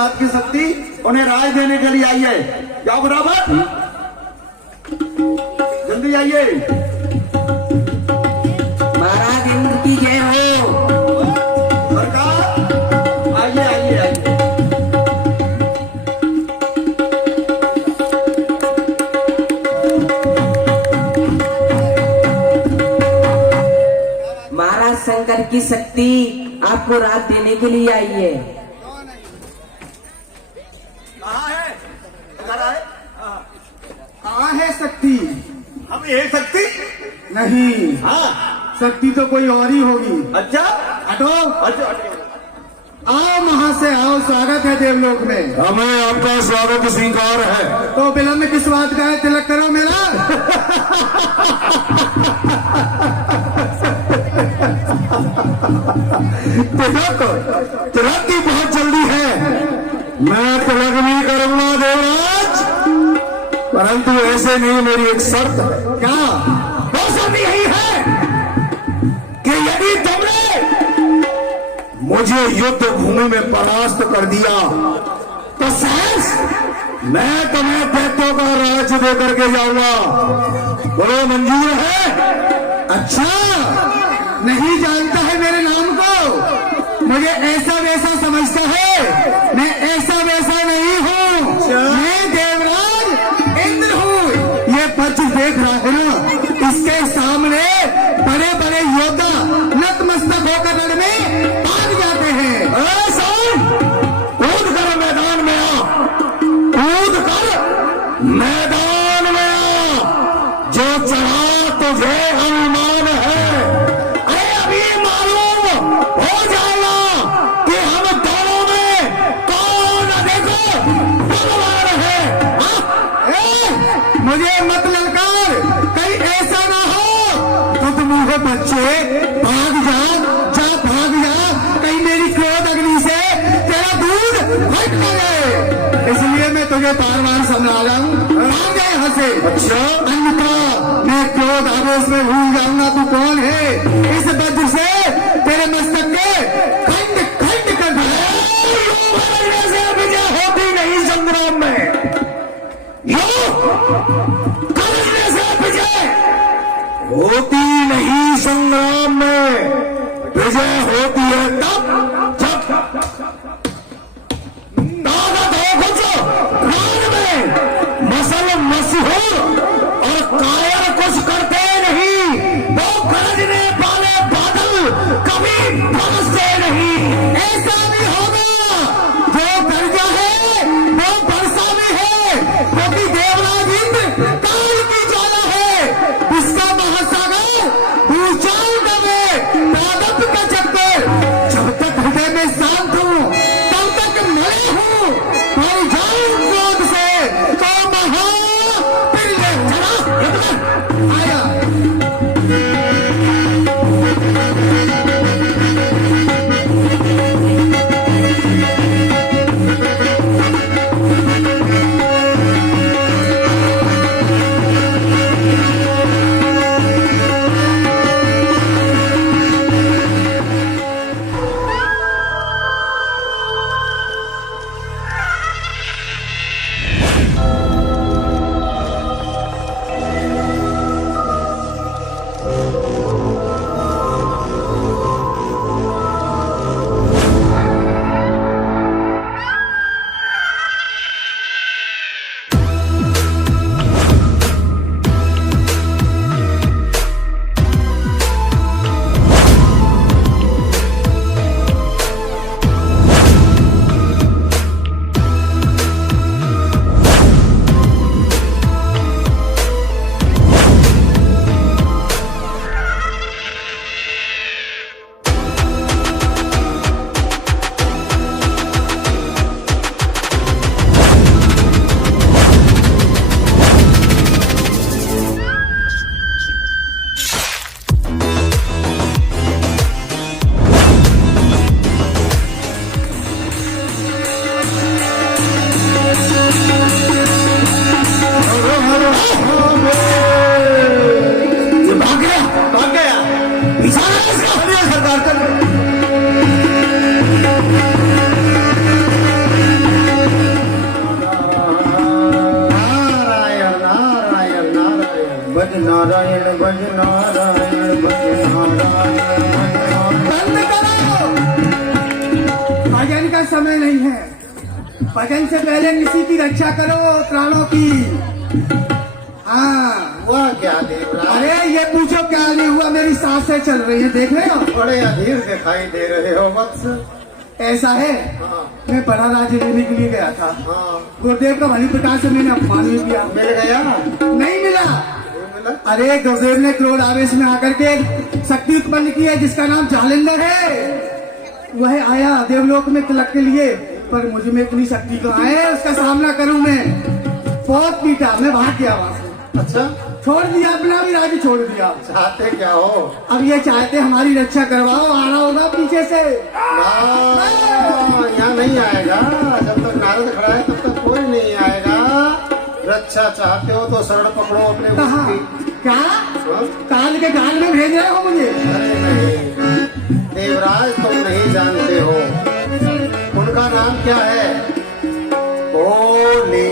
रात की शक्ति उन्हें राज देने के लिए आई है। जाओ बराबर, जल्दी आइए। महाराज इंद्र की जय हो। सरकार आइए आइए आइए। महाराज शंकर की शक्ति आपको रात देने के लिए आई है। कहाँ है? इधर आए। कहाँ है शक्ति? हम ये शक्ति नहीं, हाँ। शक्ति तो कोई और ही होगी। अच्छा हटो, अच्छा आओ वहाँ से आओ, स्वागत है देवलोक में। हमें आपका स्वागत स्वीकार है। तो विलम्ब किस बात का है? तिलक करो मेरा। तिलक की बहुत जल्दी है। मैं तिलक नहीं करूंगा देवराज, परंतु ऐसे नहीं, मेरी एक शर्त है। क्या? वो शर्त यही है कि यदि तुमने मुझे युद्ध भूमि में परास्त कर दिया तो सहस मैं तुम्हें दैत्यों का राज्य दे करके जाऊंगा। बोलो मंजूर है? अच्छा, नहीं जानता है मेरे नाम को, मुझे ऐसा वैसा समझता है। मैं ऐसा वैसा नहीं हूँ, मैं देवराज इंद्र हूँ। ये पक्ष देख रहा है ना, इसके सामने बड़े बड़े योद्धा नतमस्तक होकर रण में भाग जाते हैं। कूद कर मैदान में आ, कूद कर मैदान में आ, जो चढ़ा तुझे अनुमान है। अरे अभी मालूम हो जाएगा कि हम दोनों में कौन अधिक बलवान है। मुझे मत ललकार, कहीं ऐसा ना हो तो तुम मुझे बच्चे भाग जा, भाग जा, कहीं मेरी क्रोध अग्नि से तेरा दूध फट न जाए। इसलिए मैं तुझे बार बार समझा रहा हूँ, भाग जा यहाँ से। अच्छा, अन्यथा मैं क्रोध आवेश में भूल जाऊंगा तू कौन है। इस वज्र से तेरे मस्तक के खंड खंड कर दूंगा। से विजय होती नहीं संग्राम में, यो करने से विजय होती नहीं संग्राम में। विजय होती है तब जब ताकत हो कुछ रण में, मसल मशहूर और कायर कुछ करते नहीं। वो गरजने वाले बादल कभी बरसते नहीं। ऐसा भी होगा, जो दर्जा है वो वर्षा में है, क्योंकि देवराज इंद्र काल की ज्वाला है। इसका महासागर ऊंचाई दबे, पादप का चक्कर। जब तक हृदय में शांत हूँ तब तक मरे हूँ, और जाऊं क्रोध से तो महा फिर ले चला आया। है। भजन से पहले किसी की रक्षा करो, प्राणों की। हाँ, हुआ क्या देवराज? अरे ये पूछो क्या नहीं हुआ, मेरी सांसें चल रही है, देख रहे हो? बड़े अधीर दिखाई दे रहे हो वत्स। ऐसा है, हाँ मैं बड़ा राज्य लेने के लिए गया था। हाँ, गुरुदेव का भली प्रकार से मैंने अपमान भी किया, मिल गया? नहीं मिला। नहीं मिला? अरे गुरुदेव ने क्रोध आवेश में आकर के शक्ति उत्पन्न की है जिसका नाम जालिंदर है। वह आया देवलोक में तिलक के लिए, पर मुझ में इतनी शक्ति कहाँ है उसका सामना करूं मैं। बहुत पीटा, मैं भाग गया वहां से, अच्छा, छोड़ दिया, अपना भी राज्य छोड़ दिया। चाहते क्या हो? अब ये चाहते हमारी रक्षा करवाओ, आना होगा पीछे से। यहाँ नहीं आएगा, जब तक नारद खड़ा है तब तक कोई नहीं आएगा। रक्षा चाहते हो तो शरण पकड़ो अपने कहा मुक्ति। क्या हाँ? काल के काल में भेज रहे हो मुझे? अरे नहीं देवराज, तुम नहीं जानते हो उनका नाम क्या है। भोले,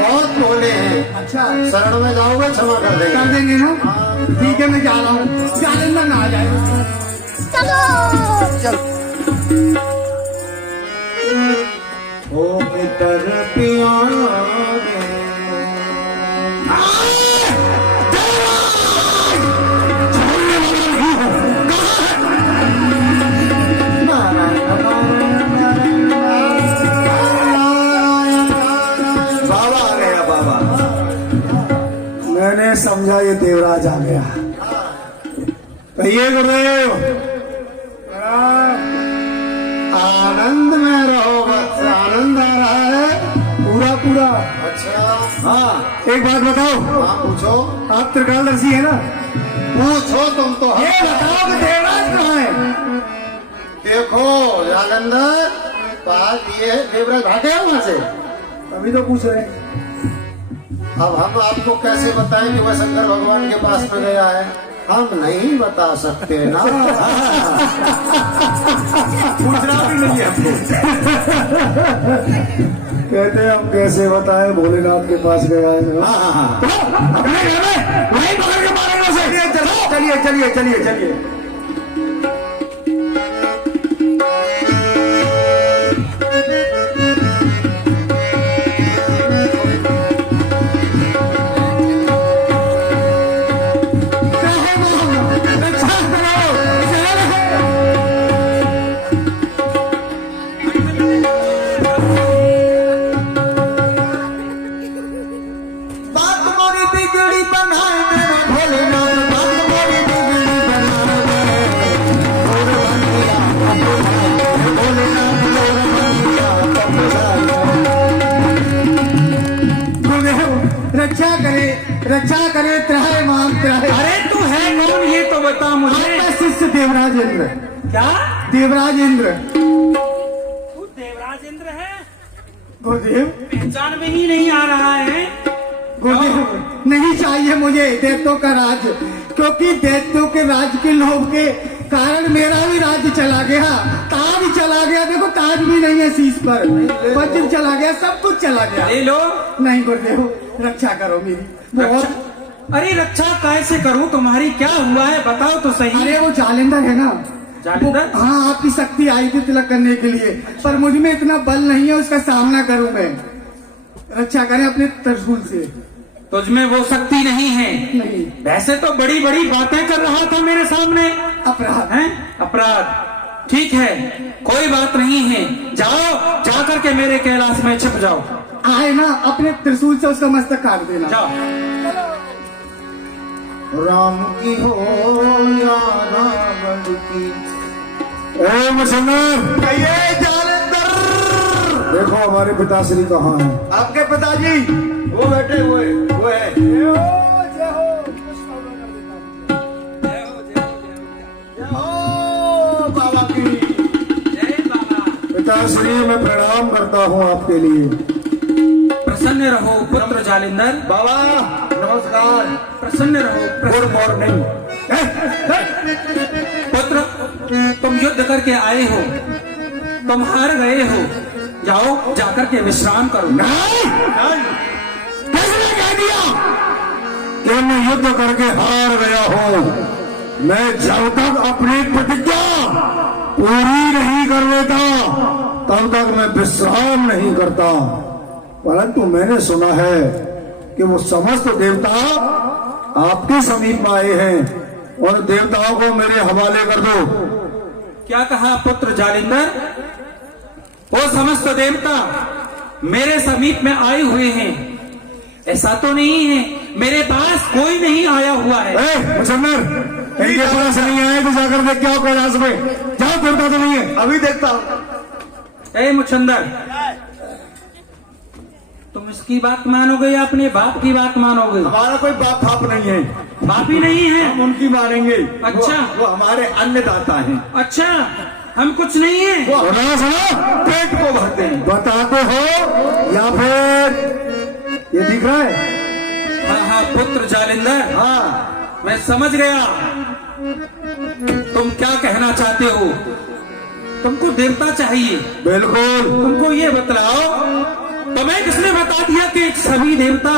बहुत भोले हैं। अच्छा, शरण में जाओगे क्षमा कर देंगे। कर देंगे ना? ठीक है, मैं जा रहा हूँ, जालिंदर ना आ जाए। ओ मितर प्यारे, बाबा आ गया बाबा। मैंने समझा ये देवराज आ गया। कहिए गुरुदेव। आनंद में रहो वत्स, आनंद आ रहा है पूरा पूरा। अच्छा हाँ, एक बात बताओ, हाँ पूछो, आप त्रिकालदर्शी है ना? पूछो तुम तो। ये बताओ कि देवराज कहाँ है? देखो जालंधर, बात ये है देवराज भागे वहां से। अभी तो पूछ रहे हैं। अब हम आपको कैसे बताएं कि वह शंकर भगवान के पास में गया है? हम नहीं बता सकते ना। पूछना भी नहीं है हमको। कहते हैं हम कैसे बताएं, भोलेनाथ के पास गया है। हाँ हाँ हाँ, अपने घर में वहीं पकड़ के मारेगा उसे। चलिए चलिए चलिए चलिए। बात मोरी बिगड़ी बनाए मेरा भोलेनाथ, बात मोरी बिगड़ी बनाए भोलेनाथ, गुरुदेव रक्षा करे, रक्षा करे, त्राहे माम त्राहे। अरे तू है कौन ये तो बता मुझे। आपका शिष्य देवराज इंद्र। क्या देवराज इंद्र। तू देवराज इंद्र है? गुरुदेव, पहचान में ही नहीं आ रहा है। गुरुदेव नहीं चाहिए मुझे दैत्यों का राज, क्योंकि दैत्यों के राज के लोभ के कारण मेरा भी राज्य चला गया, ताज चला गया। देखो ताज भी नहीं है शीश पर, वज्र चला गया, सब कुछ चला गया। ले लो। नहीं गुरुदेव, रक्षा करो मेरी बहुत। अरे रक्षा कैसे करूं, तुम्हारी क्या हुआ है बताओ तो सही। अरे वो जालिंदर है ना, जालिंदर? वो- हाँ, आपकी शक्ति आई थी तिलक करने के लिए, पर मुझ में इतना बल नहीं है उसका सामना करूं मैं। रक्षा करें अपने त्रिशूल से। तुझमें वो शक्ति नहीं है। नहीं, वैसे तो बड़ी बड़ी बातें कर रहा था मेरे सामने। अपराध। हैं? अपराध। ठीक है, कोई बात नहीं है। जाओ, जा करके मेरे कैलाश में छिप जाओ। आए ना, अपने त्रिशूल से उसका मस्तक काट देना। जाओ। राम की हो या रावण की। ओम शंकर, कहिए जालिंदर। देखो हमारे पिताश्री कहाँ हैं? आपके पिताजी वो बैठे हुए वो है। जय हो बाबा की। जय बाबा। पिताश्री, मैं प्रणाम करता हूँ आपके लिए। प्रसन्न रहो पुत्र जालिंदर। बाबा नमस्कार। प्रसन्न रहो। Good morning. पुत्र, तुम युद्ध करके आए हो, तुम हार गए हो। जाओ, जाकर के विश्राम करो। किसने कह दिया कि मैं युद्ध करके हार गया हूँ? मैं जब तक अपनी प्रतिज्ञा पूरी नहीं कर लेता तब तक मैं विश्राम नहीं करता। परंतु मैंने सुना है कि वो समस्त देवता आपके समीप आए हैं और देवताओं को मेरे हवाले कर दो। क्या कहा पुत्र जालिंदर? वो समस्त देवता मेरे समीप में आए हुए हैं? ऐसा तो नहीं है, मेरे पास कोई नहीं आया हुआ है। मुसन्नर, इनके पास नहीं आए तो जाकर देख के आओ कैलाश में। जाओ, देवता तो नहीं है। अभी देखता हूँ। ए मुचंदर, तुम इसकी बात मानोगे या अपने बाप की बात मानोगे? हमारा कोई बाप बाप नहीं है, बाप ही नहीं है। हम उनकी मानेंगे। अच्छा। वो हमारे अन्नदाता हैं। अच्छा, हम कुछ नहीं है। वो सुनो, पेट को भरते हैं। बताते हो या फिर ये दिख रहा है? हाँ हाँ पुत्र जालिंदर, हाँ, मैं समझ गया तुम क्या कहना चाहते हो। तुमको देवता चाहिए। बिल्कुल। तुमको ये बतलाओ, तुम्हें किसने बता दिया कि सभी देवता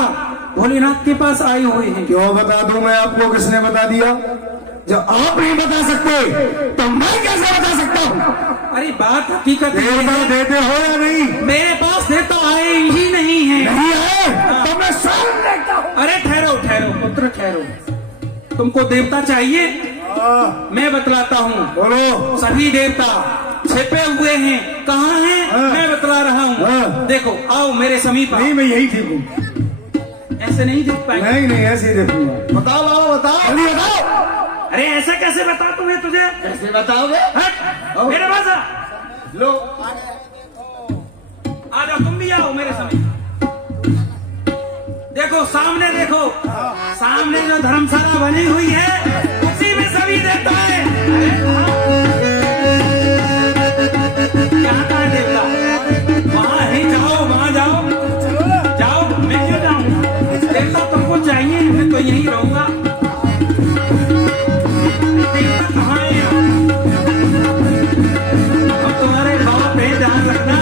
भोलेनाथ के पास आए हुए हैं? क्यों बता दूं मैं आपको, किसने बता दिया? जब आप नहीं बता सकते तो मैं कैसे बता सकता हूँ? अरे बात हकीकत ये देवता है, देते हो या नहीं? मेरे पास देवता आए ही नहीं है। नहीं है तो मैं स्वयं देखता हूँ। अरे ठहरो ठहरो पुत्र ठहरो, तुमको देवता चाहिए? मैं बतलाता हूँ। बोलो। सभी देवता छिपे हुए हैं। कहाँ हैं? हाँ। मैं बतला रहा हूँ। हाँ। देखो, आओ मेरे समीप आओ। नहीं, मैं यही ठीक हूँ। ऐसे नहीं देख पाएंगे। नहीं नहीं, ऐसे ही देखूंगा। बताओ बाबा, बताओ। जल्दी बताओ। अरे ऐसा कैसे बता तुम्हें तुझे? कैसे बताओगे? हट, मेरे पास आ। लो, आ जाओ, तुम भी आओ मेरे समीप। देखो सामने, देखो सामने जो धर्मशाला बनी हुई है उसी में सभी देवता है। अरे यहाँ कहाँ है देवता? वहाँ ही जाओ, वहाँ जाओ। जाओ, मैं क्यों जाऊँ? देवता तुमको चाहिए, मैं तो यहीं रहूंगा। देवता कहाँ है? अब तुम्हारे बाप पे ध्यान रखना।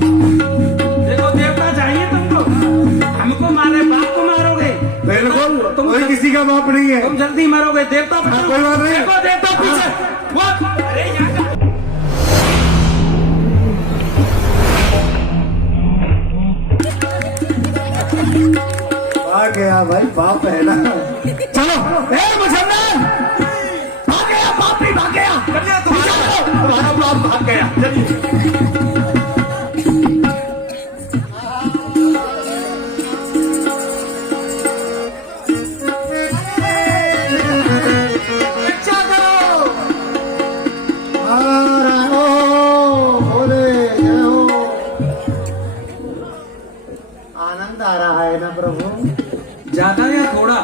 देखो देवता चाहिए तुमको, हमको मारे, बाप को मारोगे। बिल्कुल, तुम कोई किसी का बाप नहीं है। तुम जल्दी मरोगे। देवता बचाओ। कोई बात नहीं। देखो देवता पीछे। वो अरे यहाँ का आ गया भाई, बाप है ना। चलो, ए मुसन्नर, भाग गया, बाप भी भाग गया। चलिए, तुम्हारा बाप भाग गया। चलिए। अच्छा करो। नारायण भोले जय हो। आनंद आ रहा है ना प्रभु? ज्यादा या थोड़ा?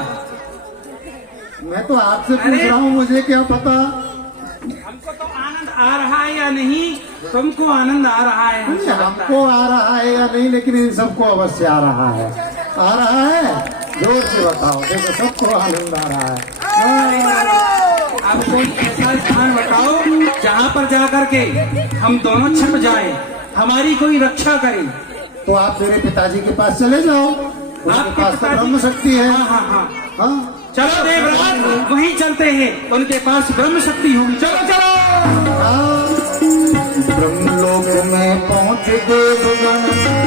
मैं तो आपसे पूछ अरे! रहा हूँ, मुझे क्या पता। हमको तो आनंद आ रहा है या नहीं? तुमको आनंद आ रहा है? हमको लगता है। हमको आ रहा है या नहीं, लेकिन इन सबको अवश्य आ रहा है। आ रहा है? जोर से बताओ। देखो, सबको आनंद आ रहा है। अब कोई ऐसा स्थान बताओ जहाँ पर जाकर के हम दोनों छिप जाएं, हमारी कोई रक्षा करे। तो आप मेरे पिताजी के पास चले जाओ। उनके आपके पास तो पिताजी- ब्रह्म शक्ति है। हाँ हाँ हाँ, हाँ, चलो देवराज, वहीं चलते हैं। उनके पास ब्रह्म शक्ति होगी। चलो चलो। ब्रह्मलोक में पहुंच देवगण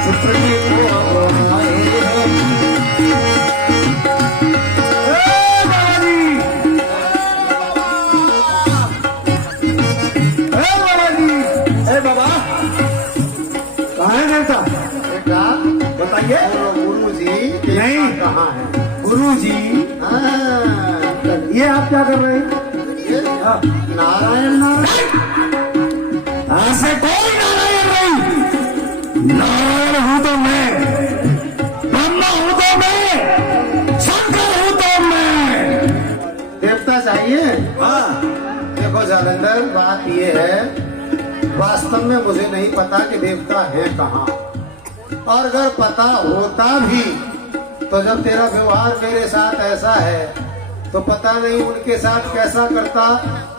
छुपने को अब आए हैं। ए बाबा, कहाँ है देवता? बेटा बताइए। गुरु जी नहीं। कहाँ है? गुरु जी, ये आप क्या कर रहे हैं? नारायण नारायण। ऐसे कोई नारायण नहीं। नारायण हूं तो मैं, ब्रह्मा हूं तो मैं, शंकर हूं तो मैं। देवता चाहिए? हाँ, देखो जालंधर, बात ये है, वास्तव में मुझे नहीं पता कि देवता है कहाँ। और अगर पता होता भी तो जब तेरा व्यवहार मेरे साथ ऐसा है तो पता नहीं उनके साथ कैसा करता।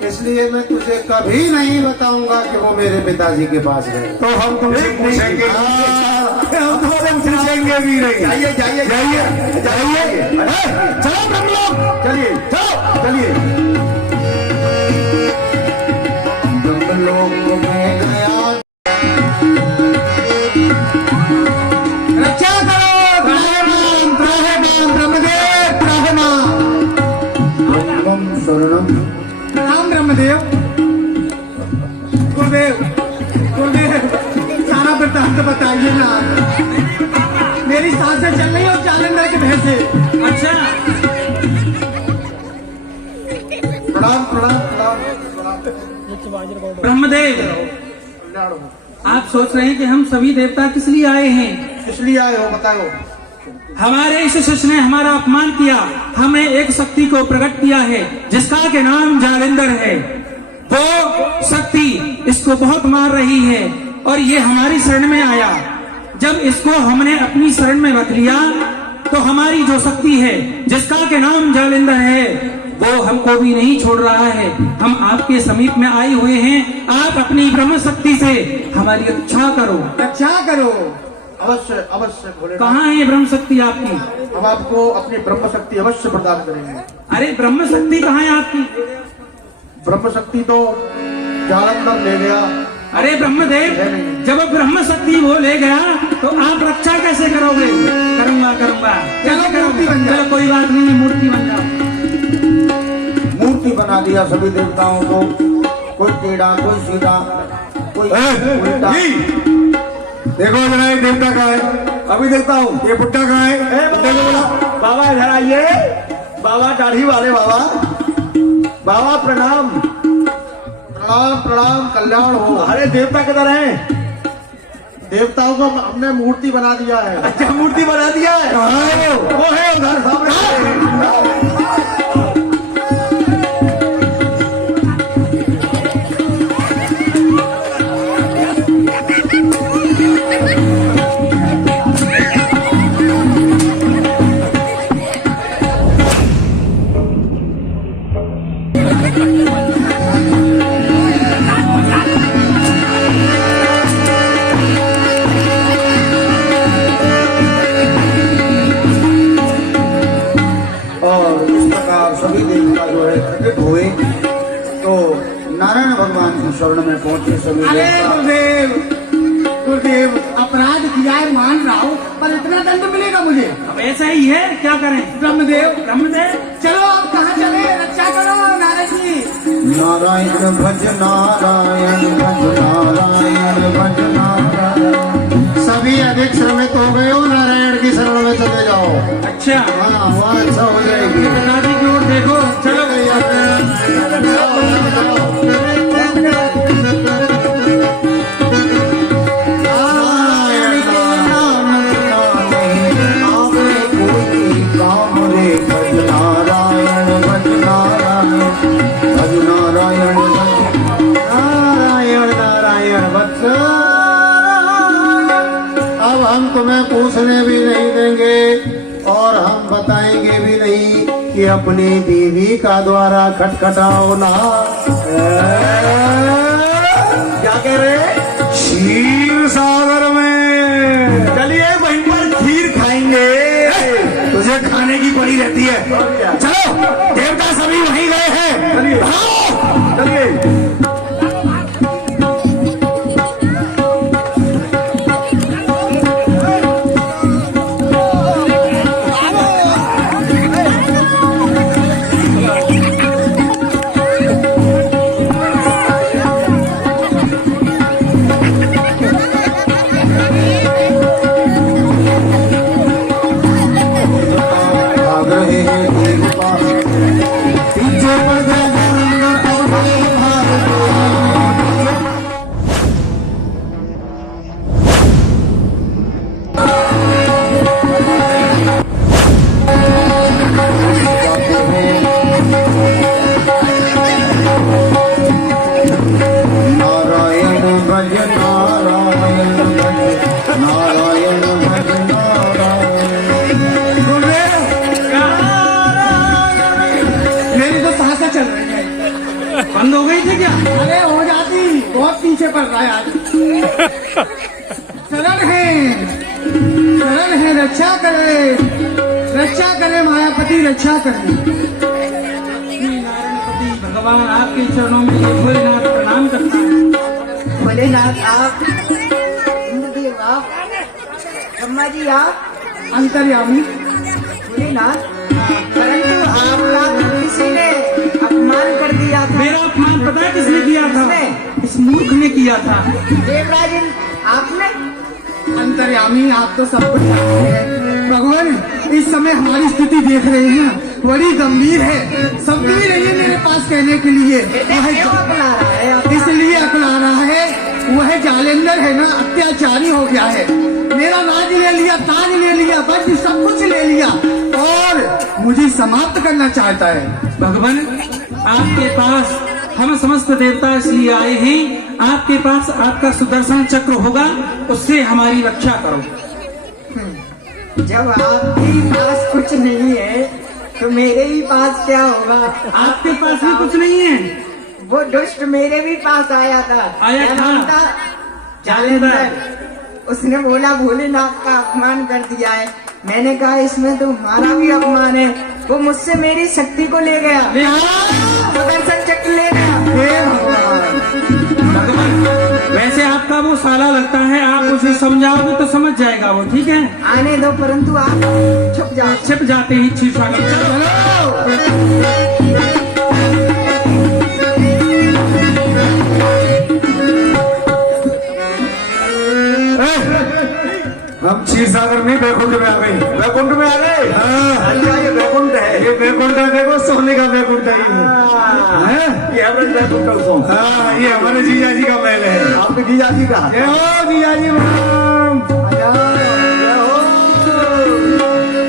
इसलिए मैं तुझे कभी नहीं बताऊंगा कि वो मेरे पिताजी के पास गए। तो हम तुमसे पूछेंगे। हाँ, हम थोड़े पूछेंगे भी नहीं। जाइए जाइए जाइए जाइए, चलो ब्रह्मलोक, चलिए चलो चलिए। ब्रह्मलोक में गया रक्षा करो, त्राहिमाम त्राहिमाम ब्रह्मदेव त्राहिमाम। ब्रह्मम शरणम। प्रणाम ब्रह्मदेव। गुरुदेव गुरुदेव, सारा वृत्तांत बताइए ना। मेरी सांसें चल रही और जालंधर के भैंसे। अच्छा, प्रणाम प्रणाम प्रणाम। ब्रह्मदेव, आप सोच रहे हैं कि हम सभी देवता किस लिए आए हैं? इसलिए आए हो, बताओ। हमारे इस शिष्य ने हमारा अपमान किया, हमें एक शक्ति को प्रकट किया है जिसका के नाम जालिंदर है। वो शक्ति इसको बहुत मार रही है और ये हमारी शरण में आया। जब इसको हमने अपनी शरण में रख लिया तो हमारी जो शक्ति है जिसका के नाम जालिंदर है वो हमको भी नहीं छोड़ रहा है। हम आपके समीप में आए हुए हैं, आप अपनी ब्रह्म शक्ति से हमारी रक्षा करो। रक्षा करो। अवश्य अवश्य भोले। कहाँ है ब्रह्म शक्ति आपकी? हम आपको अपनी ब्रह्म शक्ति अवश्य प्रदान करेंगे। अरे ब्रह्म शक्ति कहाँ है आपकी? ब्रह्म शक्ति तो जालंधर ले गया। अरे ब्रह्मदेव, जब ब्रह्म शक्ति वो ले गया तो आप रक्षा कैसे करोगे? करूंगा करूंगा। चलो, मूर्ति बन जाओ। चलो कोई बात नहीं, मूर्ति बन जाओ। मूर्ति बना दिया सभी देवताओं को, कोई टेढ़ा कोई सीधा कोई उल्टा। देखो जरा ये देवता का है, अभी देखता हूँ ये बुट्टा का है। बाबा इधर आइए। बाबा दाढ़ी वाले बाबा। बाबा प्रणाम प्रणाम प्रणाम, कल्याण हो। अरे देवता किधर है? देवताओं को हमने मूर्ति बना दिया है। अच्छा, मूर्ति बना दिया है। वो है उधर सामने। सभी देवता जो है खंडित हुए तो नारायण भगवान की शरण में पहुंचे सभी अरे देवता। गुरुदेव गुरुदेव, अपराध किया है मान रहा हूँ, पर इतना दंड मिलेगा मुझे? अब ऐसा ही है, क्या करें? ब्रह्मदेव ब्रह्मदेव, चलो अब कहाँ चले? रक्षा करो नारद जी। नारायण भज नारायण भज नारायण भज नारायण। सभी अधिक श्रमित हो गए हो, नारायण की शरण में चले जाओ। अच्छा हाँ वहाँ अच्छा हो जाएगी। पिताजी की ओर देखो। चलो नारायण का नाम नहीं आवे कोई काम रे। भज नारायण भज नारायण भज नारायण भज नारायण नारायण भज। अब हम तुम्हें पूछने भी नहीं देंगे और हम बताएंगे भी नहीं कि अपनी बीवी का द्वारा खटखटाओ ना। क्या कह रहे? क्षीर सागर में चलिए वहीं पर खीर खाएंगे। तुझे खाने की पड़ी रहती है। चलो, देवता सभी वहीं गए हैं। चलिए चलिए। बंद हो गई थी क्या? अरे हो जाती, बहुत पीछे पड़ रहा है आज। चलन है शरण है, रक्षा करे मायापति, रक्षा करे। नारायणपति भगवान आपके चरणों में ये भोलेनाथ प्रणाम करता है। भोलेनाथ आप, इंद्रदेव आप, ब्रह्मा जी आप, अंतर्यामी। भोलेनाथ, परंतु आपका किसी ने अपमान कर दिया था। मेरा अपमान पता है किसने किया था? किसने? इस मूर्ख ने किया था। देवराज आपने। अंतर्यामी आप तो सब कुछ जानते हैं। भगवान इस समय हमारी स्थिति देख रहे हैं, बड़ी गंभीर है। शब्द भी नहीं है मेरे पास कहने के लिए। क्यों अपना रहा है आप? इसलिए अपना रहा है, वह जालेंदर है ना, अत्याचारी हो गया है। मेरा राज ले लिया, ताज ले लिया, बस सब कुछ ले लिया और मुझे समाप्त करना चाहता है। भगवान आपके पास हम समस्त देवता इसलिए आए हैं, आपके पास आपका सुदर्शन चक्र होगा, उससे हमारी रक्षा करो। जब आपके पास कुछ नहीं है तो मेरे ही पास क्या होगा? आपके पास भी कुछ नहीं है। वो दुष्ट मेरे भी पास आया था। आया क्या था? नाम था? जालेंदर। उसने बोला भोलेनाथ का अपमान कर दिया है। मैंने कहा इसमें तो हमारा भी अपमान है। वो मुझसे मेरी शक्ति को ले गया, सुदर्शन चक्र ले गया। भगवान वैसे आपका वो साला लगता है, आप उसे समझाओगे तो समझ जाएगा वो, ठीक है? आने दो, परंतु आप छुप जाओ। छिप जाते ही क्षीरसागर। हम क्षीरसागर में वैकुंठ में आ गए। वैकुंठ में आ गए? हाँ, ये वैकुंठ है। ये वैकुंठ है, देखो सोने का वैकुंठ है ये वैकुंठ। हाँ, ये हमारे जीजा जी का महल है। आपके जीजा जी का? ये हो जीजा जी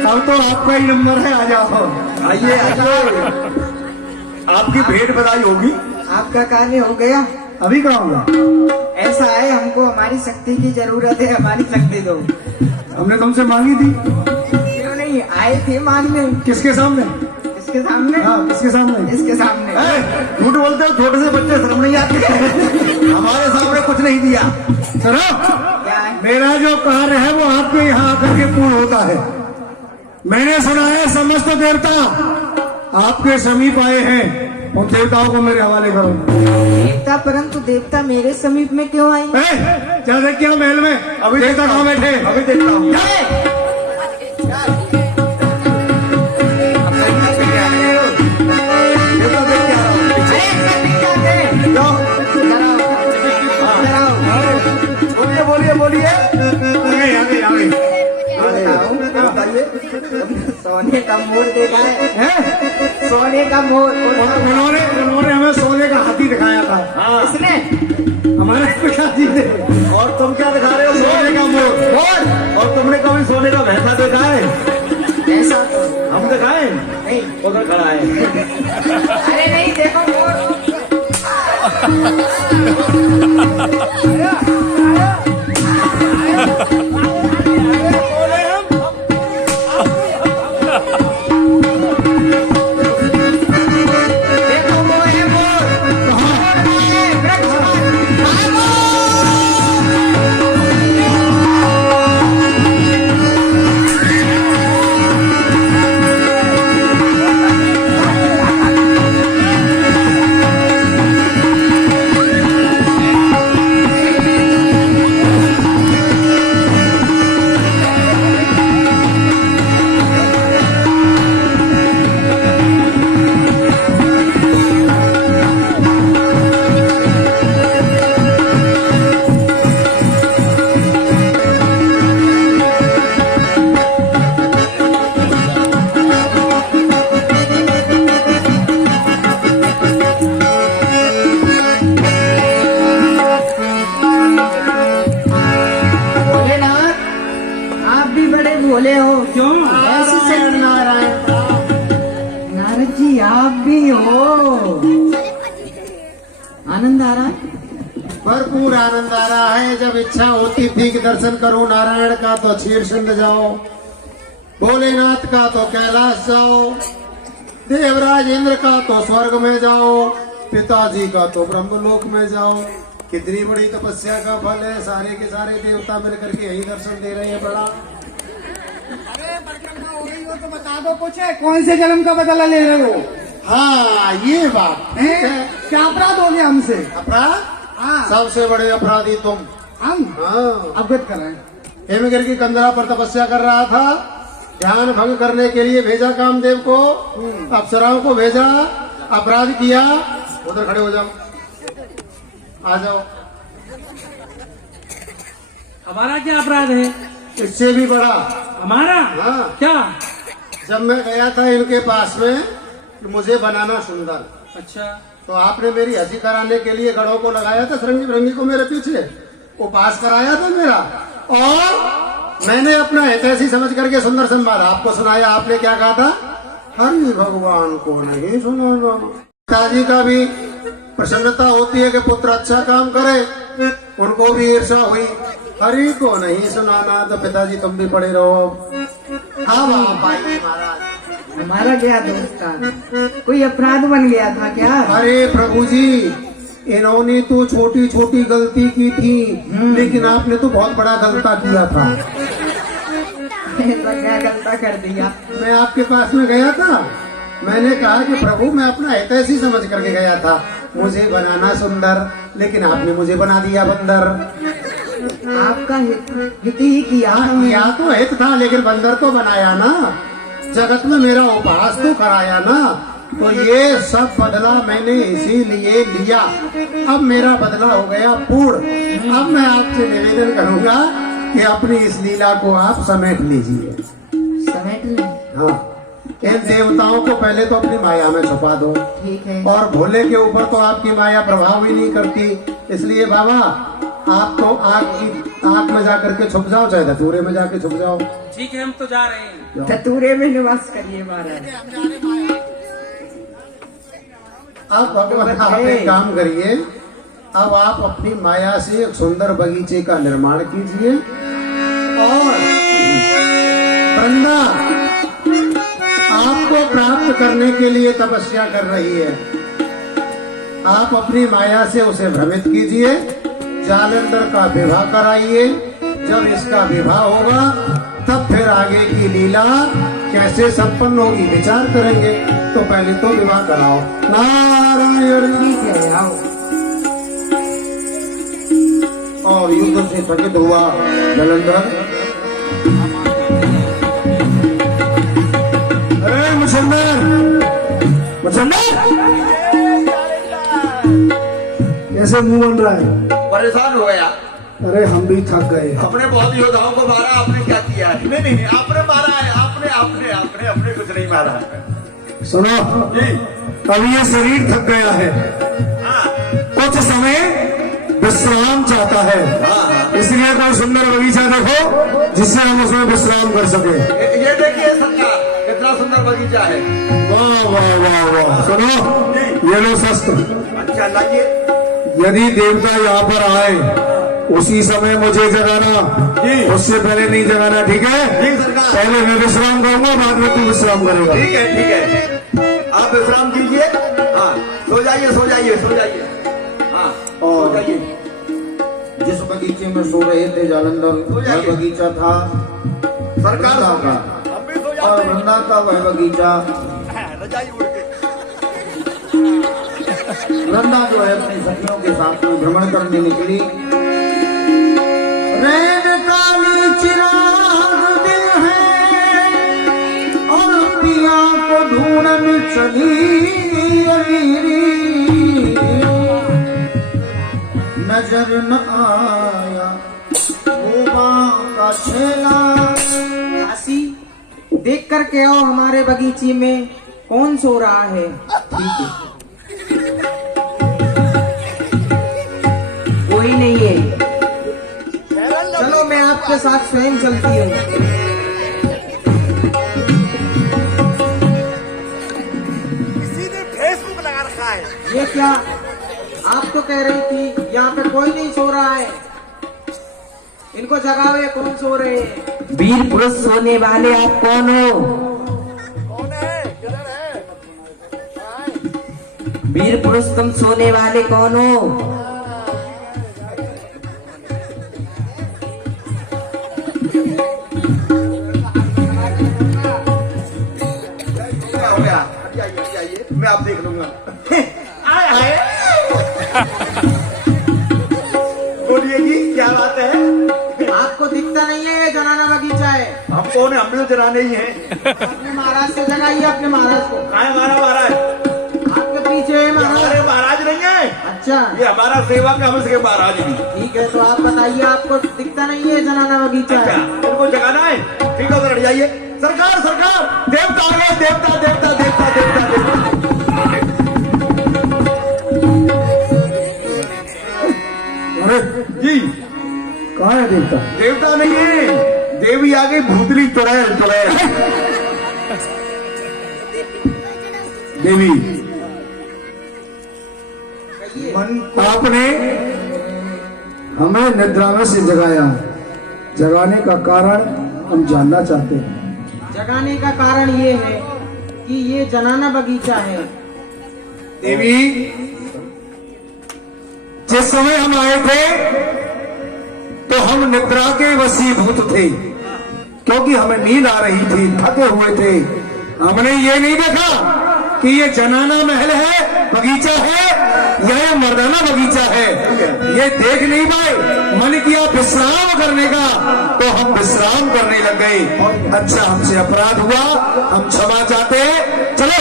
अब तो आपका ही नंबर है, आ जाओ। आइए आपकी भेंट बधाई होगी। आपका कार्य हो गया। अभी कहाँ होगा? ऐसा है, हमको हमारी शक्ति की जरूरत है, हमारी शक्ति दो। हमने तुमसे मांगी थी। क्यों नहीं आए थे मांगने? किसके सामने? इसके सामने? हाँ, किसके सामने? इसके सामने। झूठ बोलते हो, छोटे से बच्चे शर्म नहीं आती? हमारे सामने कुछ नहीं दिया। सुनो, क्या है? मेरा जो कार्य है वो आपके यहाँ आकर के पूर्ण होता है। मैंने सुना है समस्त देवता आपके समीप आए हैं, उन देवताओं को मेरे हवाले करो। देवता? परंतु देवता मेरे समीप में क्यों आए? क्या देख क्या महल में? अभी देवता कहाँ बैठे? अभी देखता हूँ। बोलिए बोलिए। सोने का मोर देखा है? सोने का मोर। उन्होंने हमें सोने का हाथी दिखाया था। इसने? हमारे पिताजी ने। और तुम क्या दिखा रहे हो? सोने का मोर। और तुमने कभी सोने का भैंसा देखा है? ऐसा हम दिखाए? नहीं। उधर खड़ा है। अरे नहीं, देखो मोर। भोले हो। क्यों? ऐसे शक्ति। नारद जी आप भी हो। आनंद आ रहा है? भरपूर आनंद आ रहा है। जब इच्छा होती थी कि दर्शन करूं नारायण का तो क्षीरसुंद जाओ, भोलेनाथ का तो कैलाश जाओ, देवराज इंद्र का तो स्वर्ग में जाओ, पिताजी का तो ब्रह्मलोक में जाओ। कितनी बड़ी तपस्या का फल है। सारे के सारे देवता मिलकर के यही दर्शन दे रहे हैं। बड़ा तो बता दो कुछ है, कौन से जन्म का बदला ले रहे हो? हाँ ये बात हैं? क्या अपराध हो गया हमसे? अपराध, हाँ सबसे बड़े अपराधी तुम। हम हाँ, अवगत कराएं। हेमगिरी की कंदरा पर तपस्या कर रहा था, ध्यान भंग करने के लिए भेजा कामदेव को, अप्सराओं को भेजा, अपराध किया। उधर खड़े हो जाओ, आ जाओ। हमारा क्या अपराध है? इससे भी बड़ा। हमारा हाँ। क्या? जब मैं गया था इनके पास में कि मुझे बनाना सुंदर, अच्छा, तो आपने मेरी हंसी कराने के लिए गढ़ों को लगाया था, सरंगी बिरंगी को मेरे पीछे उपास कराया था मेरा, और मैंने अपना ऐसी समझ करके सुंदर संवाद आपको सुनाया। आपने क्या कहा था? हरि भगवान को नहीं सुनाना। पिताजी का भी प्रसन्नता होती है कि पुत्र अच्छा काम करे, उनको भी ईर्षा हुई। हरि को नहीं सुनाना, तो पिताजी तुम भी पड़े रहो। अब आप आइए महाराज। हमारा क्या दोस्त था? कोई अपराध बन गया था क्या? अरे प्रभु जी, इन्होंने तो छोटी छोटी गलती की थी, लेकिन आपने तो बहुत बड़ा गलता किया था। ऐसा क्या गलता कर दिया? मैं आपके पास में गया था, मैंने कहा कि प्रभु मैं अपना ऐसी समझ करके गया था, मुझे बनाना सुंदर, लेकिन आपने मुझे बना दिया बंदर। आपका हित ही किया। किया तो हित था, लेकिन बंदर तो बनाया ना, जगत में मेरा उपहास तो कराया ना, तो ये सब बदला मैंने इसीलिए लिया। अब मेरा बदला हो गया पूर्ण। अब मैं आपसे निवेदन करूंगा कि अपनी इस लीला को आप समेट लीजिए। समेट ले। हाँ, इन देवताओं को पहले तो अपनी माया में छुपा दो, ठीक है। और भोले के ऊपर तो आपकी माया प्रभाव ही नहीं करती, इसलिए बाबा आप तो आग में जाकर के छुप जाओ, चाहे धतूरे में जाके छुप जाओ। ठीक है, हम तो जा रहे हैं। धतूरे में निवास करिए महाराज। अब भगवान आप एक काम करिए, अब आप अपनी माया से एक सुंदर बगीचे का निर्माण कीजिए, और वृंदा आपको प्राप्त करने के लिए तपस्या कर रही है। आप अपनी माया से उसे भ्रमित कीजिए, जालंधर का विवाह कराइए। जब इसका विवाह होगा तब फिर आगे की लीला कैसे संपन्न होगी विचार करेंगे। तो पहले तो विवाह कराओ। नारायण। ठीक है, आओ। और युद्ध से थकित हुआ जालंधर, अरे मुसलमान, कैसे मुंह बन रहा है? परेशान हो गया। अरे हम भी थक गए। अपने बहुत योद्धाओं को मारा, आपने क्या किया है? नहीं नहीं, आपने मारा है, आपने आपने आपने अपने कुछ नहीं मारा है। सुनो, जी अब ये शरीर थक गया है, हाँ कुछ समय विश्राम चाहता है, हाँ। इसलिए कोई सुंदर बगीचा देखो जिससे हम उसमें विश्राम कर सके। ये देखिए सरकार, कितना सुंदर बगीचा है। वाह वाह वाह वाह। सुनो, ये लो शस्त्र। अच्छा लाइए। यदि देवता यहाँ पर आए उसी समय मुझे जगाना, जी। उससे पहले नहीं जगाना, ठीक है? ठीक सरकार। पहले मैं विश्राम करूंगा, बाद में तू विश्राम करेगा। ठीक है ठीक है, आप विश्राम कीजिए। हाँ, सो जाइए सो जाइए सो जाइए। हाँ सो जाइए। जिस बगीचे में सो रहे थे जालंधर, सो जाइए। वह बगीचा था सरकार वृंदा का, हम भी सो और जाते हैं। वृंदा का वह बगीचा, रजाई उड़ के। वृंदा जो है अपनी सखियों के साथ में भ्रमण करने निकली। रैन काली चिराग दिल है, और पिया को ढूंढने चली अमीरी, नजर न आया गोबा का छेला। काशी, देख कर के आओ हमारे बगीचे में कौन सो रहा है। ठीक है, कोई नहीं है। चलो मैं आपके साथ स्वयं चलती हूँ। किसी ने फेसबुक लगा रखा है। ये क्या? आप तो कह रही थी यहाँ पे कोई नहीं सो रहा है। इनको जगाओ, ये कौन सो रहे हैं? वीर पुरुष सोने वाले आप कौन हो? कौन है? किधर है? वीर पुरुष तुम सोने वाले कौन हो? मैं आप देख लूंगा। आए आए बोलिए जी क्या बात है? आपको दिखता नहीं है ये जनाना बगीचा है। हम कौन है? हम तो जरा नहीं है। अपने महाराज से जगाइए अपने महाराज को। कहाँ है हमारा महाराज? आपके पीछे है महाराज। हमारे महाराज नहीं है, अच्छा ये हमारा सेवा का हमसे महाराज भी। ठीक है, तो आप बताइए आपको दिखता नहीं है जनाना बगीचा अच्छा है। इनको जगाना है, ठीक है उधर हट जाइए। सरकार सरकार, देवता आ गए, देवता देवता देवता देवता देवता। अरे जी कहाँ है देवता? देवता नहीं है, देवी आ गई, भूतली तुरैल तुरैल। देवी मन आपने हमें निद्रा में से जगाया, जगाने का कारण हम जानना चाहते हैं। जगाने का कारण ये है कि ये जनाना बगीचा है। देवी जिस समय हम आए थे तो हम निद्रा के वशीभूत थे, क्योंकि हमें नींद आ रही थी, थके हुए थे। हमने ये नहीं देखा कि ये जनाना महल है, बगीचा है, या ये मर्दाना बगीचा है। ये देख नहीं पाए, मन किया विश्राम करने का, तो हम विश्राम करने लग गए। अच्छा हमसे अपराध हुआ, हम क्षमा चाहते हैं। चलो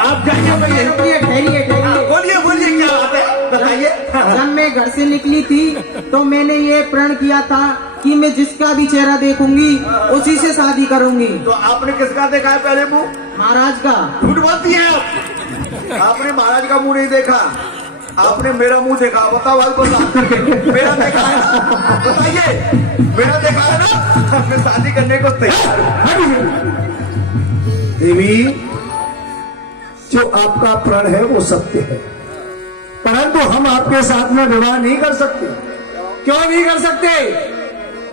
आप जाइए भैया। रुकिए, ठहरिए ठहरिए। बोलिए बोलिए क्या बात है, बताइए। जब मैं घर से निकली थी तो मैंने ये प्रण किया था कि मैं जिसका भी चेहरा देखूंगी उसी से शादी करूंगी। तो आपने किसका देखा है पहले मुंह? महाराज का। झूठ बोलती है आप। आपने महाराज का मुंह नहीं देखा, आपने मेरा मुंह देखा। बताओ भाई, बता मेरा देखा है? बताइए मेरा देखा है ना? मैं शादी करने को तैयार हूं। देवी जो आपका प्रण है वो सत्य है, परंतु हम आपके साथ में विवाह नहीं कर सकते। क्यों नहीं कर सकते?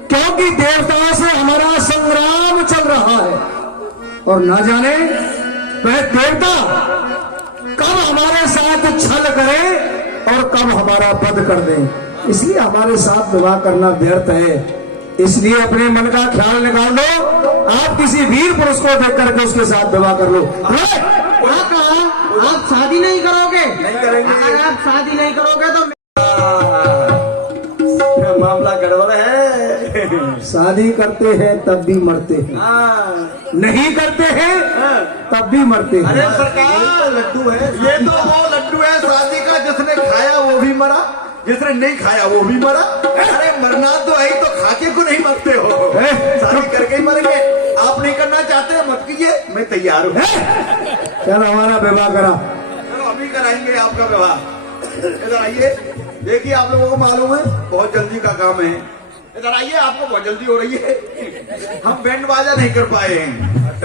क्योंकि देवताओं से हमारा संग्राम चल रहा है, और ना जाने वह देवता कब हमारे साथ छल करे और कब हमारा वध कर दे। इसलिए हमारे साथ विवाह करना व्यर्थ है। इसलिए अपने मन का ख्याल निकाल लो, आप किसी वीर पुरुष को देख करके उसके साथ विवाह कर लो। क्या कहा? आप शादी नहीं करोगे? नहीं करेंगे। अगर आप शादी नहीं करोगे तो मामला गड़बड़ है। शादी करते हैं तब भी मरते हैं, नहीं करते हैं तब भी मरते अरे हैं। सरकार लड्डू है, ये तो वो लड्डू है शादी का, जिसने खाया वो भी मरा, जिसने नहीं खाया वो भी मरा। अरे मरना तो है, तो खाके को नहीं मरते हो, शादी करके ही मरेंगे। आप नहीं करना चाहते मत कीजिए, मैं तैयार हूँ। चल हमारा विवाह करा। चलो अभी कराएंगे आपका विवाह। इधर आइए, देखिए आप लोगों को मालूम है बहुत जल्दी का काम है। इधर आइए, आपको बहुत जल्दी हो रही है। हम बैंड बाजा नहीं कर पाए हैं,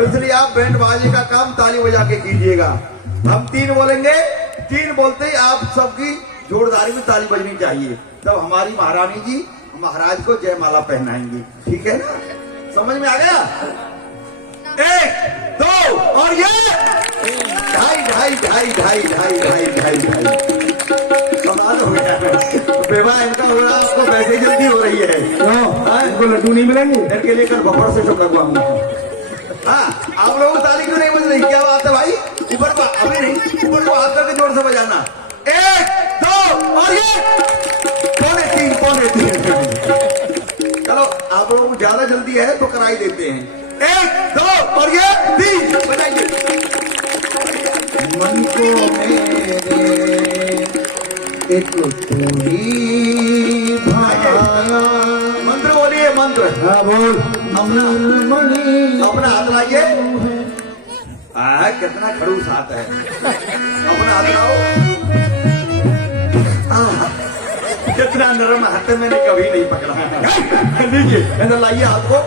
इसलिए आप बैंड बाजे का काम ताली बजा के कीजिएगा। हम 3 बोलेंगे, 3 बोलते ही आप सबकी जोरदारी में ताली बजनी चाहिए। तब हमारी महारानी जी महाराज को जयमाला पहनाएंगी, ठीक है ना? समझ में आ गया? 1 2 और ये ढाई ढाई ढाई ढाई ढाई ढाई ढाई ढाई कमाल हो गया। विवाह इनका हो रहा, आपको वैसे जल्दी हो रही है। इनको लड्डू नहीं मिलेंगे? इनके लेकर बफर से चुप लगवाऊंगा। हाँ, आप लोगों को ताली क्यों नहीं बज रही? क्या बात है भाई? ऊपर को अभी नहीं, ऊपर को हाथ करके जोर से बजाना। 1 2 और ये पौने 3 पौने 3। चलो आप लोगों को ज्यादा जल्दी है तो कराई देते हैं। 1 2 और ये 3 बजाइए। मन को मेरे एक पूरी भाया। मंत्र बोलिए, मंत्र। हाँ बोल। अपना हाथ लाइए। कितना खड़ूस हाथ है। अपना हाथ लाओ। कितना नरम हाथ है, मैंने कभी नहीं पकड़ा। लीजिए, इधर लाइए हाथ को।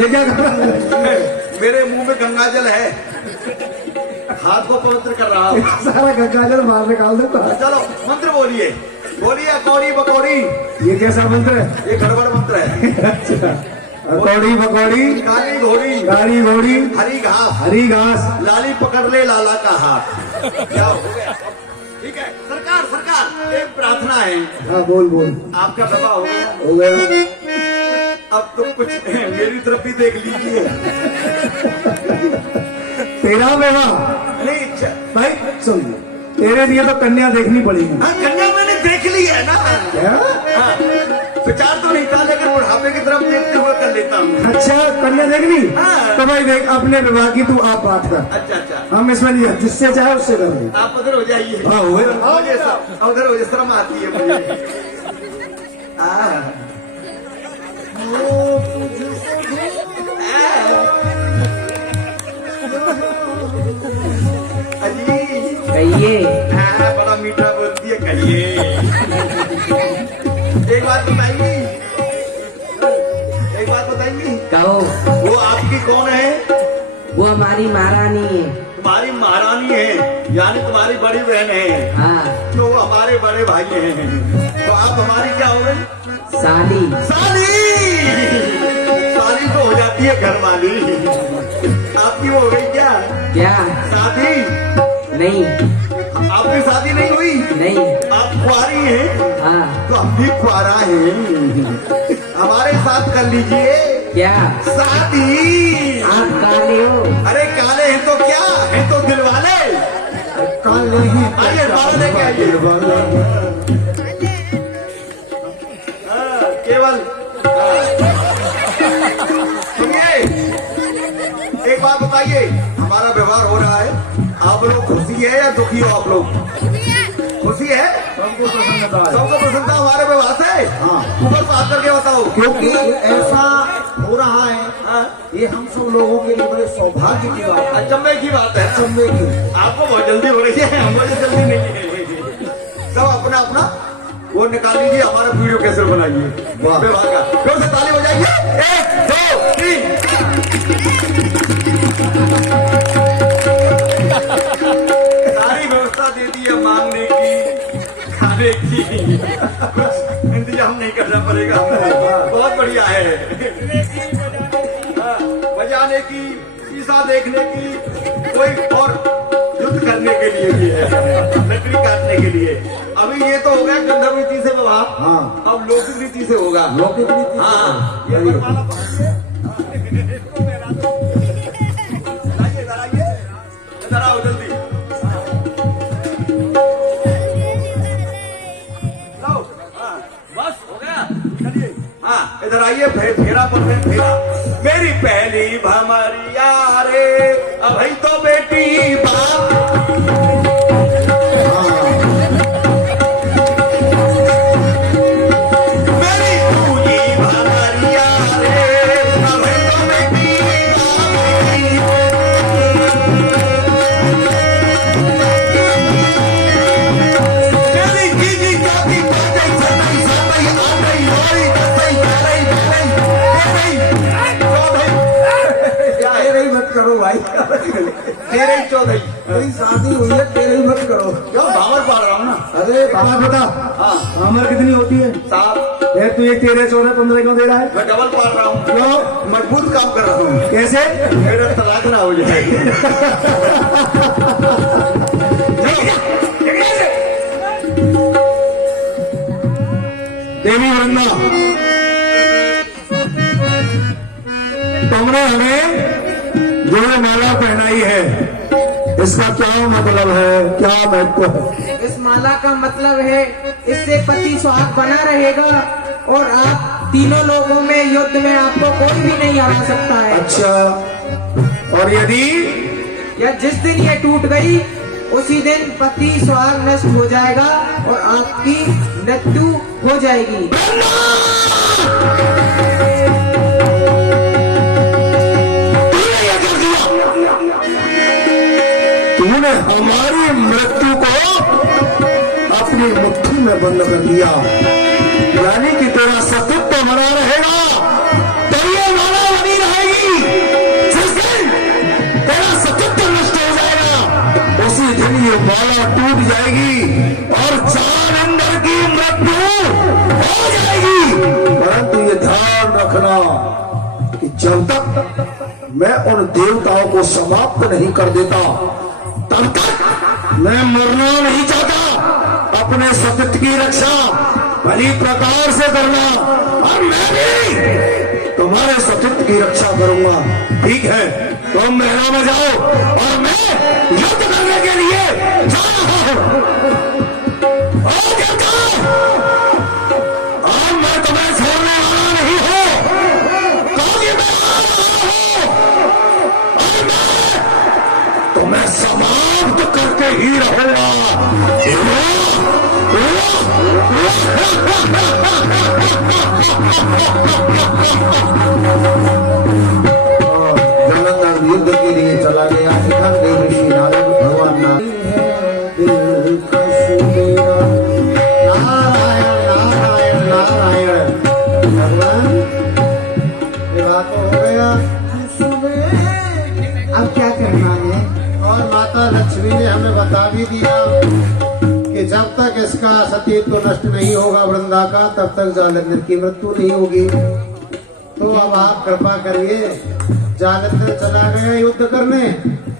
ये क्या कर रहा है? मेरे मुंह में गंगाजल है, हाथ को पवित्र कर रहा हूँ। सारा गंगाजल बाहर निकाल देता है। चलो मंत्र बोलिए, बोलिए कौड़ी बकौड़ी। ये कैसा मंत्र है? ये गड़बड़ मंत्र है। कौड़ी बकौड़ी, काली घोड़ी, गाड़ी घोड़ी, हरी घास, हरी घास, लाली पकड़ ले लाला का हाथ। क्या हो गया? ठीक है सरकार, सरकार एक प्रार्थना है। हाँ बोल बोल। आपका विवाह हो गया, हो गया। अब तो कुछ मेरी तरफ भी देख लीजिए। तेरा विवाह नहीं अच्छा भाई सुन, तेरे लिए तो कन्या देखनी पड़ेगी। हाँ, कन्या मैंने देख ली है ना। क्या? हाँ, विचार तो नहीं था लेकिन बुढ़ापे की तरफ देखते हुए कर लेता हूँ। अच्छा कन्या देखनी? हाँ। तो भाई देख, अपने विवाह की तू आप बात कर, अच्छा अच्छा, हम इसमें नहीं है, जिससे चाहे उससे कर ले। आप उधर हो जाइए। हाँ, हुए। मुझे उधर हो जाइए, शर्म आती है मुझे। हाँ। अजी कहिए। हाँ, बड़ा मीठा बोलती है, कहिए। एक बात बताइए, एक बात बताइए, कहो। वो आपकी कौन है? वो हमारी महारानी है। तुम्हारी महारानी है, यानी तुम्हारी बड़ी बहन है। हाँ, तो वो हमारे बड़े भाई हैं। तो आप हमारी क्या हो गई? साली। साली। साली तो हो जाती है घर वाली। आपकी वो हो गई क्या क्या? शादी? नहीं आपकी शादी नहीं हुई? नहीं। आप कुंवारी हैं? हाँ। तो हम भी कुंवारा हैं, हमारे साथ कर लीजिए क्या? शादी। आप काले हो? अरे काले हैं तो क्या हैं, तो दिल वाले। काले ही आइए बाहर लेके आइए। हाँ, केवल सुनिए, एक बात बताइए, हमारा व्यवहार हो रहा है, आप लोग खुशी है या दुखी हो? आप लोग खुशी है? सबको प्रसन्नता है। सबको प्रसन्नता हमारे व्यवहार से? हाँ। ऊपर बात करके बताओ। क्योंकि ऐसा हो रहा है, हाँ, ये हम सब लोगों के लिए बड़े सौभाग्य की बात है। अचंभे की बात है। अचंभे की। आपको बहुत जल्दी हो रही है, मुझे जल्दी नहीं है। सब अपना अपना वो निकाल लीजिए, हमारा वीडियो कैसे बनाइए विवाह का। फिर से ताली बजाइए, 1 2 3। सारी व्यवस्था दे दी है, मांगने की, खाने की, कुछ इंतजाम नहीं करना पड़ेगा। बहुत बढ़िया है। हाँ, बजाने की, शीशा देखने की, कोई और युद्ध करने के लिए भी है, लकड़ी काटने के लिए। अभी ये तो हो गया गंधर्व रीति से विवाह। हाँ। अब लौकिक रीति से होगा। लौकिक रीति। हाँ, ये बनवाना पड़ेगा। लाइए, इधर आइए, इधर आओ जल्दी। लाओ, हाँ, बस हो गया, चलिए। हाँ, इधर आइए, फेरा पर फेरा। मेरी पहली भमरिया रे, अभी तो बेटी बाप। मेरी दूजी भमरिया रे, अभी तो बेटी बाप। मेरी जीजी जाती बातें सताई सताई आ गई होई दसई करई तेरे ही मत करो भाई। तेरे ही 14। कोई शादी हुई है, तेरे ही मत करो। क्यों भावर पा रहा हूँ ना। अरे बात बता, हाँ आमर कितनी होती है? साहब, ये तू एक 13 14 15 क्यों दे रहा है? मैं डबल पाल रहा हूँ, क्यों? मजबूत काम कर रहा हूँ, कैसे? मेरा तलाक ना हो जाए। देवी वृंदा, तुमने हमें जो ये माला पहनाई है, इसका क्या मतलब है, क्या महत्व है? इस माला का मतलब है इससे पति सुहाग बना रहेगा और आप तीनों लोगों में युद्ध में आपको कोई भी नहीं हरा सकता है। अच्छा, और यदि या जिस दिन ये टूट गई उसी दिन पति सुहाग नष्ट हो जाएगा और आपकी मृत्यु हो जाएगी। तूने हमारी मृत्यु को अपनी मुट्ठी में बंद कर दिया, यानी कि तेरा सतीत्व बना रहेगा, तेरी ये माला बनी रहेगी। जिस दिन तेरा सतीत्व नष्ट हो जाएगा उसी दिन ये माला टूट जाएगी और जालंधर की मृत्यु हो जाएगी। परंतु ये ध्यान रखना कि जब तक मैं उन देवताओं को समाप्त नहीं कर देता तब तक मैं मरना नहीं चाहता। अपने सत्य की रक्षा भली प्रकार से करना और मैं भी तुम्हारे सत्य की रक्षा करूंगा। ठीक है? तुम महलों में जाओ और मैं युद्ध करने के लिए जा रहा हूं। और देवता, अब मैं तुम्हें छोड़ने वाला नहीं हूं, क्योंकि मैं आ रहा हूं और मैं तुम्हें समाप्त करके ही रहूंगा। जालंधर युद्ध के लिए चला गया। इधर देव ऋषि नारद भगवान नारायण नारायण नारायण भगवान, ये बात तो हो गया। अब क्या करना है? और माता लक्ष्मी ने हमें बता भी दिया कि जब तक इसका सतीत्व नष्ट नहीं होगा वृंदा का, तब तक जालंधर की मृत्यु नहीं होगी। तो अब आप कृपा करिए, जालंधर चला गया युद्ध करने,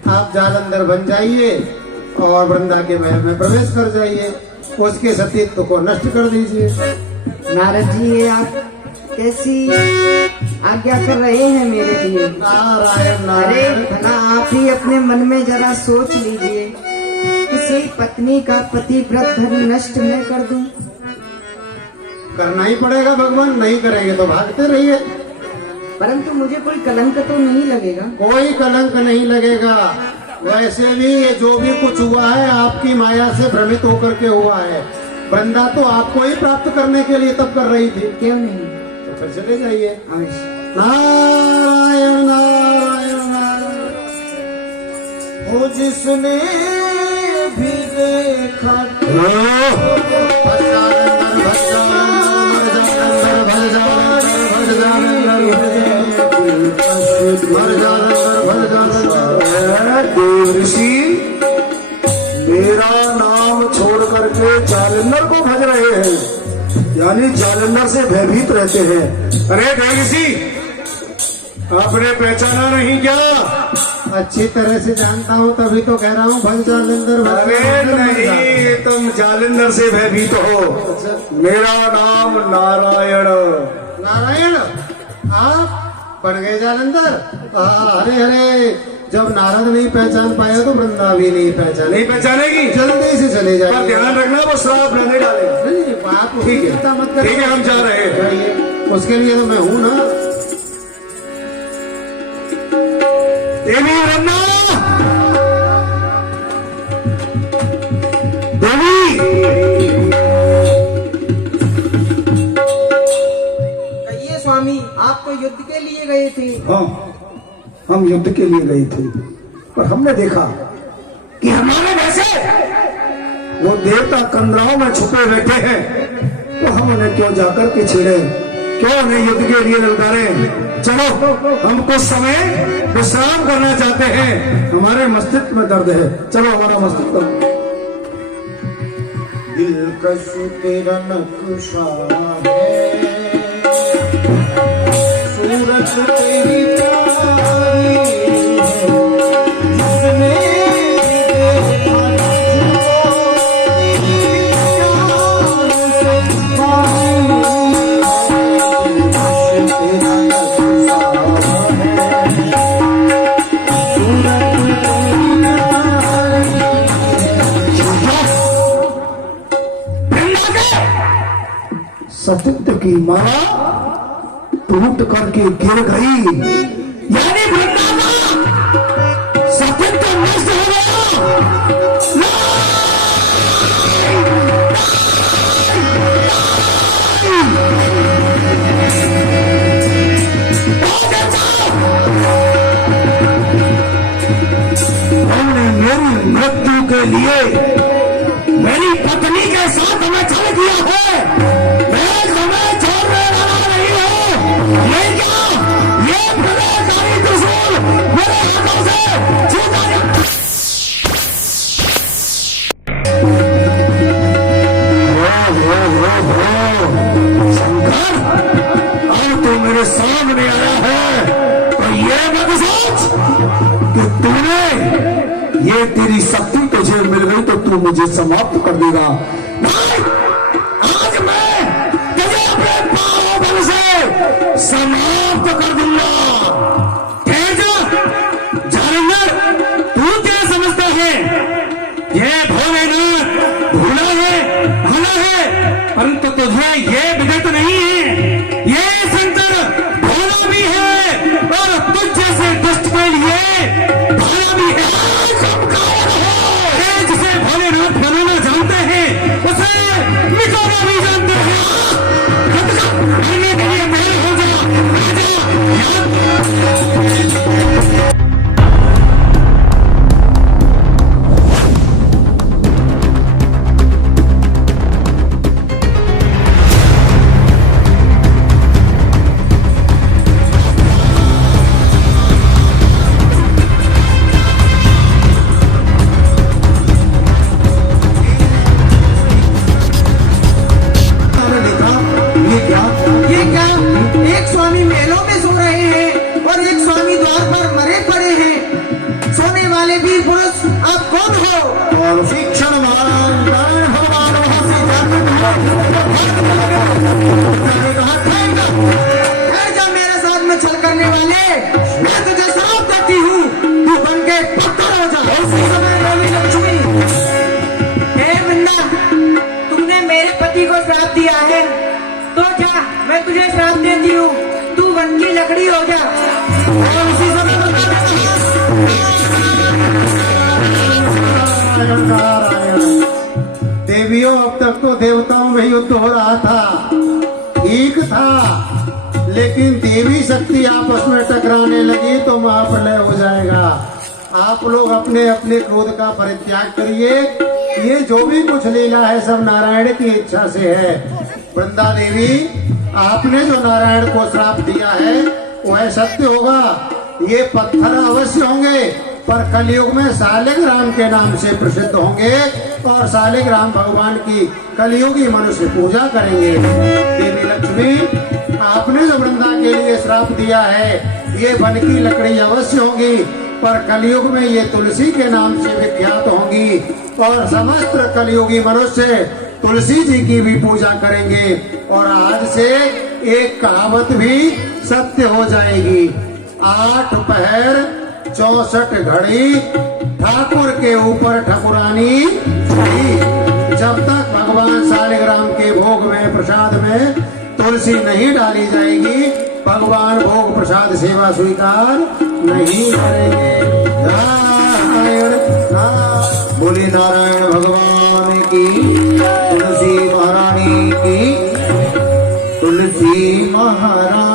आप जालंधर बन जाइए और वृंदा के महल में प्रवेश कर जाइए, उसके सतीत्व को नष्ट कर दीजिए। नारद जी, ये आप कैसी आज्ञा कर रहे हैं मेरे लिए? नारायण अरे नारायण। भला आप ही अपने मन में जरा सोच लीजिए, किसी पत्नी का पतिव्रत धर्म नष्ट मैं कर दूं? करना ही पड़ेगा भगवान, नहीं करेंगे तो भागते रहिए। परंतु मुझे कोई कलंक तो नहीं लगेगा? कोई कलंक नहीं लगेगा। वैसे भी ये जो भी कुछ हुआ है आपकी माया से भ्रमित होकर के हुआ है। वृंदा तो आपको ही प्राप्त करने के लिए तब कर रही थी। क्यों नहीं? तो फिर चले जाइए। अवश्य। नारायण नारायण नारायण। हो जिसने भी देखा देव ऋषि मेरा नाम छोड़ करके जालंधर को भज रहे हैं, यानी जालंधर से भयभीत रहते हैं। अरे देव ऋषि, आपने पहचाना नहीं क्या? अच्छी तरह से जानता हूँ, तभी तो कह रहा हूँ भज जालंधर। अरे नहीं, तुम जालंधर से भयभीत हो। मेरा नाम नारायण। नारायण, आप बन गए जालंधर? अरे अरे, जब नारद नहीं पहचान पाया तो वृंदा भी नहीं पहचाने। नहीं पहचानेगी? जल्दी से चले पर जाइए। ध्यान रखना वो श्राप न डाले। नहीं, बात ठीक है, चिंता मत करिए। ठीक है, हम जा रहे हैं। जाइए, उसके लिए तो मैं हूँ ना। देवी वृंदा, देवी, कहिए स्वामी, आप तो युद्ध के लिए गए थे। हाँ, हम युद्ध के लिए गए थे, पर हमने देखा कि हमारे वैसे वो देवता कंदराओं में छुपे बैठे हैं, तो हम उन्हें क्यों जाकर के छेड़े, क्यों उन्हें युद्ध के लिए ललकारे। चलो, हम कुछ समय विश्राम करना चाहते हैं, हमारे मस्तिष्क में दर्द है। चलो हमारा मस्तिष्क। दिलकश तेरा नक्शा है, सूरत तेरी प्यारी है, जिसने देखा तुझको, जान से पाई है। तेरा नक्शा है, सूरत तेरी सत्य की माला टूट करके गिर गई, यानी वृंदा का सत्य नष्ट हो गया। हमने मेरी मृत्यु के लिए मेरी पत्नी के साथ हमें छल किया है। मैं तुम्हें छोड़ने वाला नहीं हूँ। ये क्या, ये प्रलयकारी त्रिशूल मेरे हाथों से छूटा गया। शंकर, अब तू मेरे सामने आया है तो ये मत सोच कि तूने ये तेरी शक्ति तुझे मिल गई तो तू मुझे समाप्त कर देगा। नहीं, आज मैं तुझे अपने बाहुबल से समाप्त कर दूंगा। ठहर जा, ये विदत नहीं है, ये शंकर भोला भी है और तुझ जैसे दुष्ट के लिए भोला भी है। जिसे भोलेनाथ बनाना जानते हैं उसे मिटाना भी जानते हैं। मरने के लिए तैयार हो जा। ये क्या? एक स्वामी महलों में सो रहे हैं और एक स्वामी द्वार पर मरे पड़े हैं। सोने वाले वीर पुरुष आप कौन हो? और शिक्षण नारायण भगवान वहां से है जब मेरे साथ में छल करने वाले, मैं तुझे श्राप देती हूँ, तू बन के पत्थर हो जा। उसी समय बोली लक्ष्मी, हे वृंदा, तुमने मेरे पति को श्राप दिया है तो जा, मैं तुझे श्राप देती हूँ, तू वन की लकड़ी हो जा। और उसी समय नारायण। देवियों, अब तक तो देवताओं में युद्ध हो रहा था, ठीक था, लेकिन देवी शक्ति आपस में टकराने लगी तो महाप्रलय हो जाएगा। आप लोग अपने अपने क्रोध का परित्याग करिए। ये जो भी कुछ लीला है सब नारायण की इच्छा से है। वृंदा देवी, आपने जो नारायण को श्राप दिया है वह सत्य होगा। ये पत्थर अवश्य होंगे पर कलयुग में शालिग्राम के नाम से प्रसिद्ध होंगे और शालिग्राम भगवान की कलयुगी मनुष्य पूजा करेंगे। देवी लक्ष्मी, आपने जो वृंदा के लिए श्राप दिया है ये वन की लकड़ी अवश्य होंगी पर कलयुग में ये तुलसी के नाम से विख्यात होंगी और समस्त कलयुगी मनुष्य तुलसी जी की भी पूजा करेंगे। और आज से एक कहावत भी सत्य हो जाएगी, 8 पहर 64 घड़ी ठाकुर के ऊपर ठकुरानी चढ़ी। जब तक भगवान शालिग्राम के भोग में प्रसाद में तुलसी नहीं डाली जाएगी भगवान भोग प्रसाद सेवा स्वीकार नहीं करेंगे। नारायण नारायण। बोले नारायण भगवान की, तुलसी महारानी की, तुलसी महारानी।